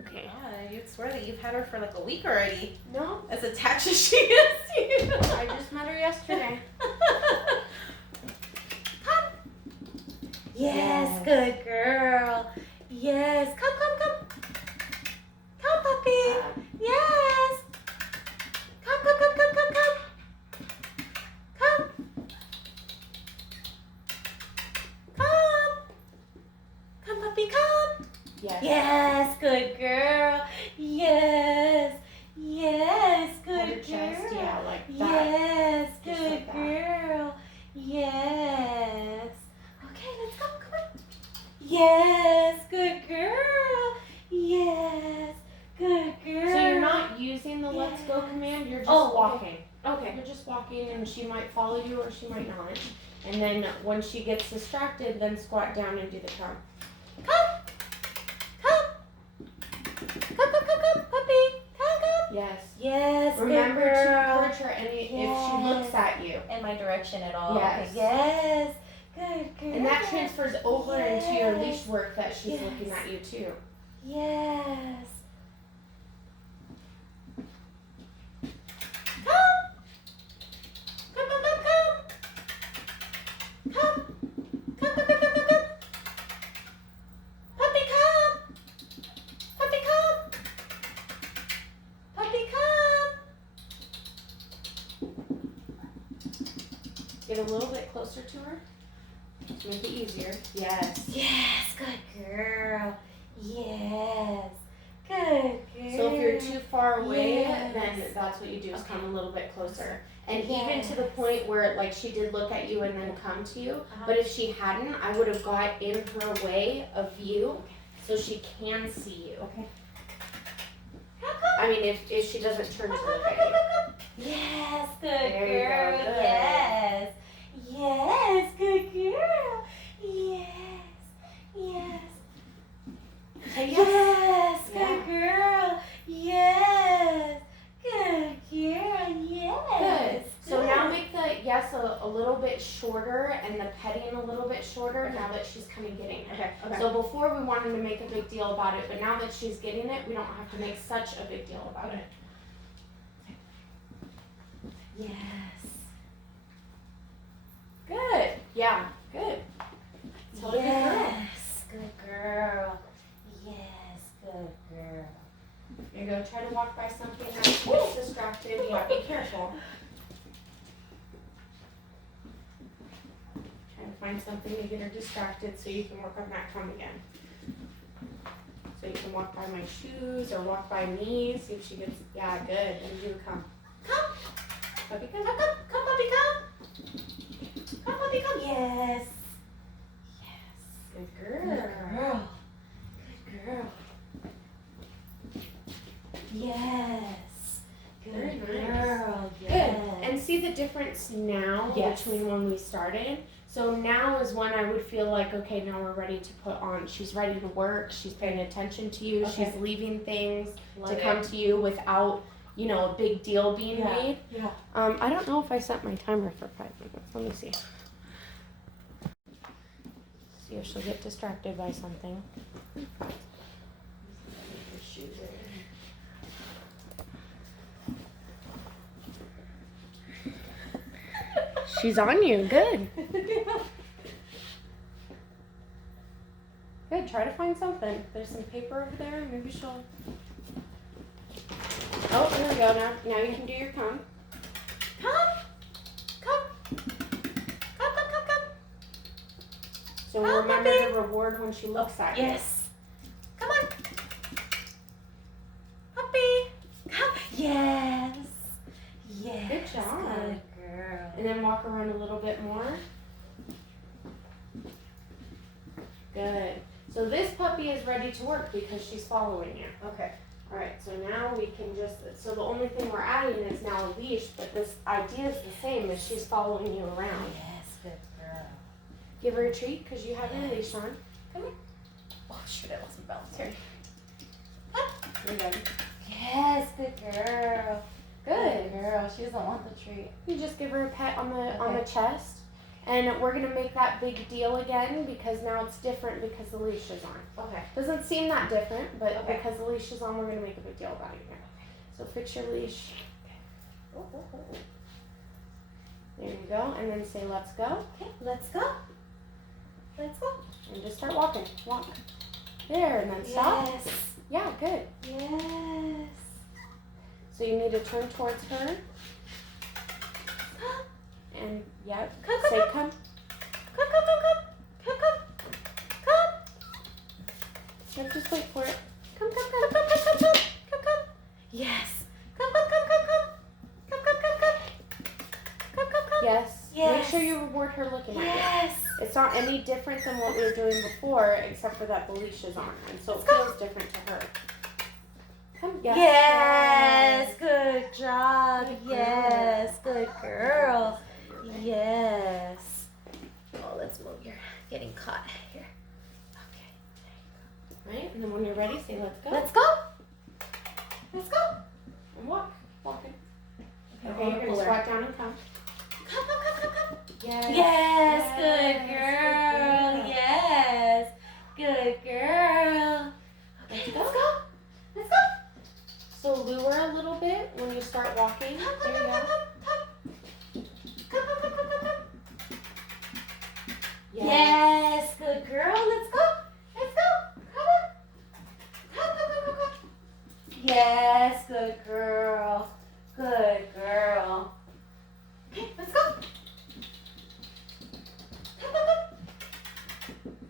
Okay. Yeah, you'd swear that you've had her for like a week already. No. As attached as she is to you. I just met her yesterday. Come. Yes, good girl. Yes, come. Come, puppy. Yes. Come. Come. Come, puppy, come. Yes. Yes, good girl. Yes, good Hold girl. your chest, yeah, like that. Yes, Just good like that. girl. Yes. Okay, let's go. Come on. Yes, good girl. Yes, good girl. So you're not using the let's go Yes. command, you're just Oh, okay. walking. Okay. You're just walking and she might follow you or she might not. And then when she gets distracted, then squat down and do the come. Come, puppy. Come. Yes. Yes, Remember good to girl. encourage her if she looks at you. In my direction at all. Yes. Okay. Yes, good girl. And that transfers over into your Yes. leash work that she's Yes. looking at you too. Yes. Come. Come. Puppy, come. Puppy, come. Puppy, come. Get a little bit closer to her to make it easier. Yes. Yes, good girl. Yes, good girl. So if you're too far away, Yes. then that's what you do is come a little bit closer. And even Yes. to the point where like she did look at you and then come to you. Uh-huh. But if she hadn't, I would have got in her way of view so she can see you. Okay. I mean, if she doesn't turn to look at you. Yes, good There you go, girl. good. Yes. Yes, good girl. Yes. Yes. Say Yes, Yeah. good girl. Yes. Good girl. Yes. Good. So now make the yes a little bit shorter and the petting a little bit shorter now that she's kind of getting it. Okay. So before we wanted to make a big deal about it, but now that she's getting it, we don't have to make such a big deal about it. Yes. Good. Yeah. Good. Totally good girl. Yes, good girl. Yes, good girl. You're gonna try to walk by something that gets distracted. Yeah, be careful. Try to find something to get her distracted so you can work on that come again. So you can walk by my shoes or walk by me, see if she gets, yeah, good. And do come. Come. Puppy, come. Come, puppy, come. Come, puppy, come. Yes. Yes. Good Good girl. girl. Good girl. Yes. Very Good nice. girl. Good. Yes. And see the difference now Yes. between when we started? So now is when I would feel like, okay, now we're ready to put on. She's ready to work. She's paying attention to you. Okay. She's leaving things Love to it. come to you without, a big deal being Yeah. made. Yeah. I don't know if I set my timer for 5 minutes. Let me see. See if she'll get distracted by something. She's on you. Good. Good. Try to find something. There's some paper over there. Maybe she'll. Oh, here we go. Now you can do your come. Come. So Come, remember puppy. to reward when she looks at you. Yes. Come on. Puppy. Come. Yes. Yes. Good job. Good girl. And then walk around a little bit more. Good. So this puppy is ready to work because she's following you. Okay. Alright, so now we can so the only thing we're adding is now a leash, but this idea is the same as she's following you around. Yes, good girl. Give her a treat because you have your leash on. Come here. Oh, shoot, I lost some balance here. You're good. Yes, good girl. Good. Good girl. She doesn't want the treat. You just give her a pet on the Okay. chest. And we're gonna make that big deal again because now it's different because the leash is on. Okay. Doesn't seem that different, but Okay. because the leash is on, we're gonna make a big deal about it again. So fix your leash. Oh, oh, oh. There you go. And then say, let's go. Okay, let's go. Let's go. And just start walking. Walk. There, and then stop. Yes. Yeah, good. Yes. So you need to turn towards her. And, yep. Come, Say, come, come. come, come, come, come, come, come, come. Yep, just wait for it. Come, come, come, come, come, come, come, come, come. Yes. Come, come, come, come, come. Come, come, come, come. Come, come, come. Yes. Yes. Make sure you reward her looking at you. Yes. It's not any different than what we were doing before, except for that the leash is on. And so it Let's go. feels different to her. Come, yes. Yes. Good job. Good Yes. Good girl. Yes. Oh, let's move. You're getting caught here. Okay. Right? And then when you're ready, say, let's go. Let's go. Let's go. And walk. Walking. Okay, Okay, you're going to pull her. squat down and come. Come, come, come, come, come. Yes. Yes, good Yes, girl. good girl. Yes, good girl. Okay, Let's let's go. go. Let's go. So lure a little bit when you start walking. Come, There come, you come, go. come, come, come, come, come, come, come. Yes. Yes, good girl. Let's go. Let's go. Come on. Come, come, come, come, come. Yes, good girl. Good girl. Okay, let's go. Come, come, come.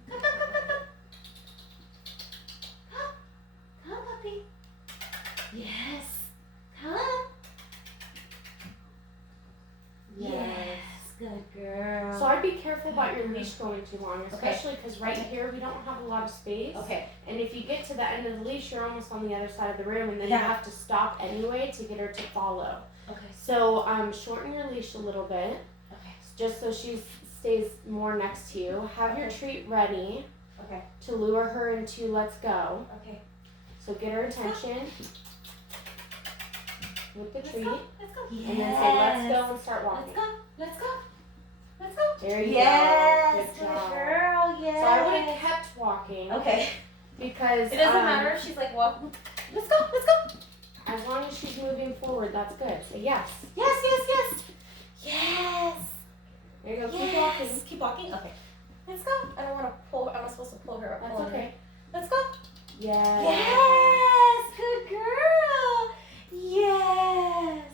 Come, come, come, come, come. Come. Come, puppy. Yes. Come. Yes, good girl. So I'd be careful about your leash going too long, Okay. especially because right here we don't have a lot of space. Okay. And if you get to the end of the leash, you're almost on the other side of the room, and then Yeah. you have to stop anyway to get her to follow. Okay. So shorten your leash a little bit, Okay. just so she stays more next to you. Have your Okay. treat ready Okay. to lure her into let's go. Okay. So get her attention with the Let's treat, go. Let's go. Yes. and then say let's go and start walking. Let's go. Let's go. Let's go. There you Yes. go. Good job. girl. Yes. So I would have kept walking Okay. because It doesn't matter if she's like walking. Let's go. Let's go. as long as she's moving forward, that's good. So yes. Yes. Yes. Yes. Yes. There you go. Keep Yes. walking. Keep walking. Okay. Let's go. I don't want to pull. I'm not supposed to pull her up. That's pull her. okay. Let's go. Yes. Yes. Good girl. Yes.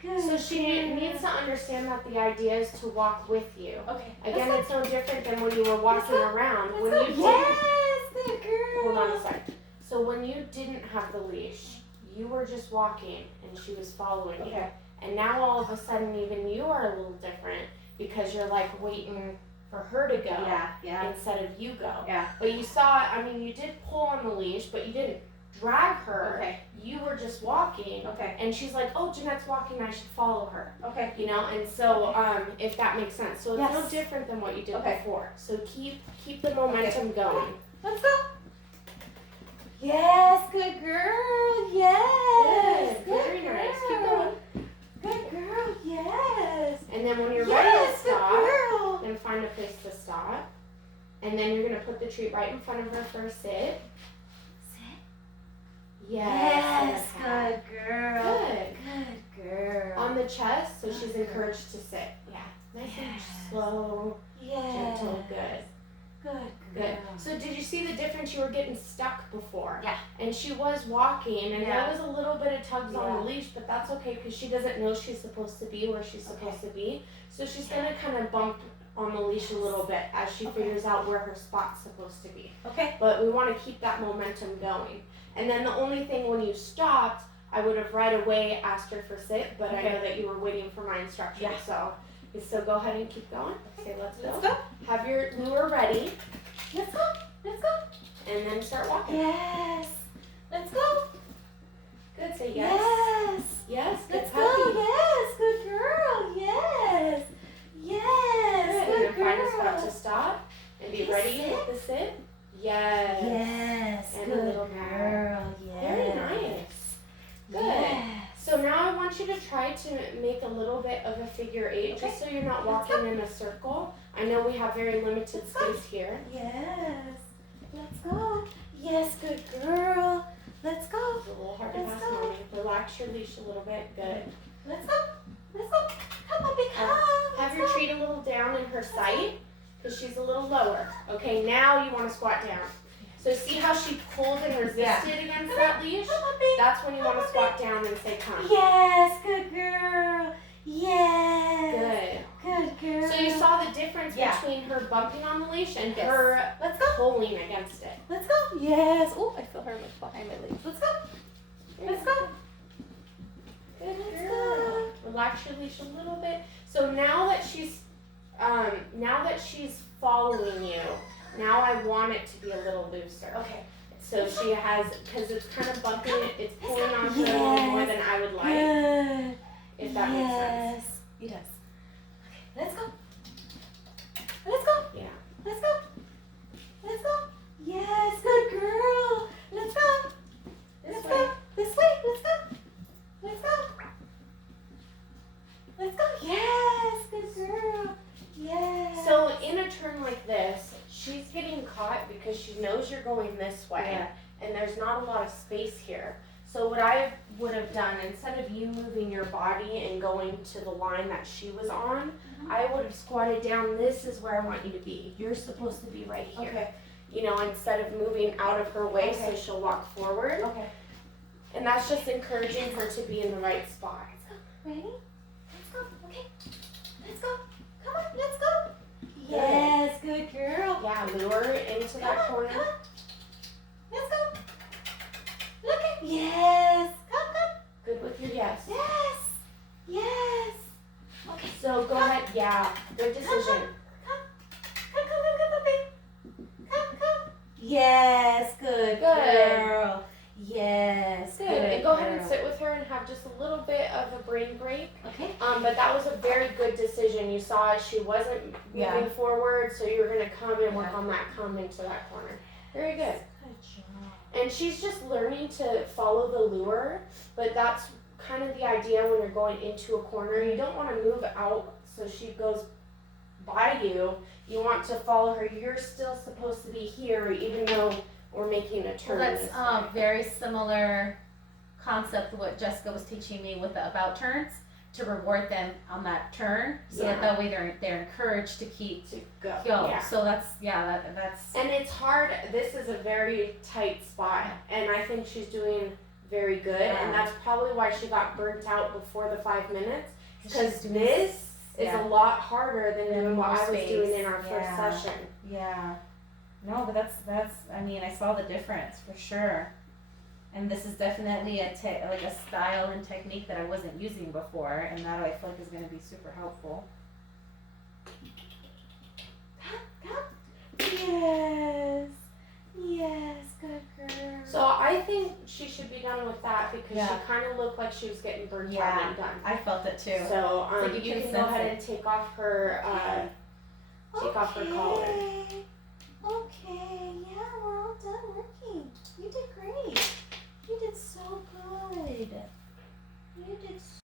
Good. So she girl. needs to understand that the idea is to walk with you. Okay. Again, let's it's no different than when you were walking go. around. go. When Let's you go. didn't, Yes. Good girl. hold on a sec. So when you didn't have the leash, you were just walking and she was following you. Okay. And now all of a sudden, even you are a little different because you're like waiting for her to go Yeah. Yeah. instead of you go. Yeah. But you saw, I mean, you did pull on the leash, but you didn't drag her. Okay. You were just walking. Okay. And she's like, oh, Jeanette's walking, I should follow her. Okay. You know, and so if that makes sense. So it's no Yes. different than what you did Okay. before. So keep the momentum going. Let's go. Yes. Good girl. Yes. Good. Very nice. Keep going. Good girl. Yes. And then when you're ready to Yes. Good stop, girl. then find a place to stop. And then you're gonna put the treat right in front of her for a sit. Yes. Yes. Good girl. Good. Good girl. On the chest, so she's encouraged to sit. Yeah. Nice and Yes. slow, Yes. gentle, good. Good. Good. Girl. So did you see the difference? You were getting stuck before. Yeah. And she was walking, and Yeah. there was a little bit of tugs on Yeah. the leash, but that's okay because she doesn't know she's supposed to be where she's supposed to be. So she's gonna kind of bump on the leash a little bit as she Okay. figures out where her spot's supposed to be. Okay. But we want to keep that momentum going. And then the only thing when you stopped, I would have right away asked her for sit, but I Okay. know that you were waiting for my instructions. Yeah. So go ahead and keep going. Say let's go. Let's go. Have your lure ready, Let's go. Let's go. and then start walking. Yes. Let's go. Good. Say yes. Yes. Yes. Good Let's puppy. go. Yes. Good girl. Yes. Yes. Good. And Good then find a spot girl. to stop and be Okay, ready sit. with the sit. Yes. Yes. And a Good little pat. girl. Yes. Very nice. Good. Yes. So now I want you to try to make a little bit of a figure 8, Okay. just so you're not Let's walking in a circle. I know we have very limited space here. Yes. Let's go. Yes, good girl. Let's go. It's a little hard to Let's pass, go. Mommy. Relax your leash a little bit. Good. Let's go. Let's go. Come, puppy, come. Have Let's your go. treat a little down in her sight because she's a little lower. Okay, now you want to squat down. So see how she pulled and resisted against that leash? Come, puppy. That's when you want to squat down and say come. Yes, good girl. Yes. Good. Good girl. So you saw the difference Yeah. between her bumping on the leash and Yes. her Let's go. pulling against it. Let's go. Yes. Oh, I feel her behind my legs. Let's go. Let's go. Good Let's girl. go. Relax your leash a little bit. So now that she's following you, now I want it to be a little looser. Okay. So she has, because it's kind of bumping, it's pulling on her a little more than I would like, Good. if that makes sense. Yes. It does. Okay. Let's go. Let's go. Yeah. Let's go. Let's go. Yes. Good girl. Let's go. Let's way. go. This way. Let's go. Let's go. Let's go. Yes. Good girl. Yes. So in a turn like this, she's getting caught because she knows you're going this way, Yeah. and there's not a lot of space here. So what I would have done, instead of you moving your body and going to the line that she was on, I would have squatted down. This is where I want you to be. You're supposed to be right here. Okay. You know, instead of moving out of her way so Okay. she'll walk forward. Okay. And that's just encouraging her to be in the right spot. Ready? Let's go. Okay. Let's go. Come on. Let's go. Yes. Good girl. Yeah, lure into Come that on. corner. Come on. Let's go. Look at. Yes. Come. Good with your yes. Yes. Yes. Okay. So go ahead. Yeah, good decision. Come, puppy. Come. Yes, good, Good. girl. Yes, Good. good. And go ahead and girl. sit with her and have just a little bit of a brain break. Okay. But that was a very good decision. You saw she wasn't moving Yeah. forward, so you're gonna come and work Yeah. on that come into that corner. Very good. Good job. And she's just learning to follow the lure, but that's kind of the idea when you're going into a corner. You don't want to move out so she goes by you. You want to follow her. You're still supposed to be here, even though we're making a Well, turn. that's this way. very similar concept to what Jessica was teaching me with the about turns to reward them on that turn, so Yeah. that way they're encouraged to keep To go. go. Yeah. So that's And it's hard. This is a very tight spot, and I think she's doing very good. And Yeah. that's probably why she got burnt out before the 5 minutes. Because she's doing this is yeah. a lot harder than Yeah, doing what more I was space. doing in our first Yeah. session. Yeah. No, but that's. I mean, I saw the difference for sure. And this is definitely like a style and technique that I wasn't using before, and that I feel like is going to be super helpful. Yes. Yes, good girl. So I think she should be done with that because Yeah. she kind of looked like she was getting burnt out Yeah. and done. I felt it too. So like you you can can go sense ahead it. and take off her collar. Okay.